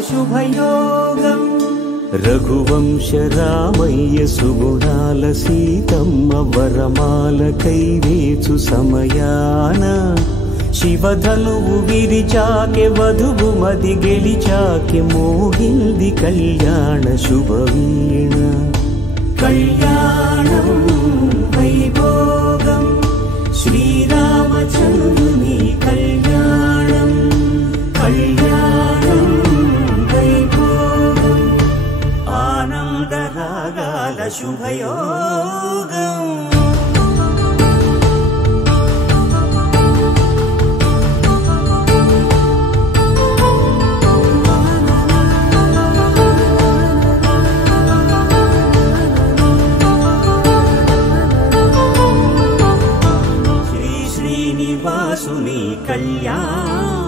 శుభయోగం రఘువంశ రామయ్య సుగుణాల సీతమ్మ వరమాల కైవేచు సమయాన శివధనువు విరిచాకె వధువు మది గెలిచాకె మోగింది కళ్యాణ శుభవీణ కళ్యాణం వైభోగం శ్రీరామచంద్రుని కళ్యాణం కళ్యాణం వైభోగం ఆనందరాగాల శుభయోగం శ్రీ శ్రీనివాసుని కళ్యాణం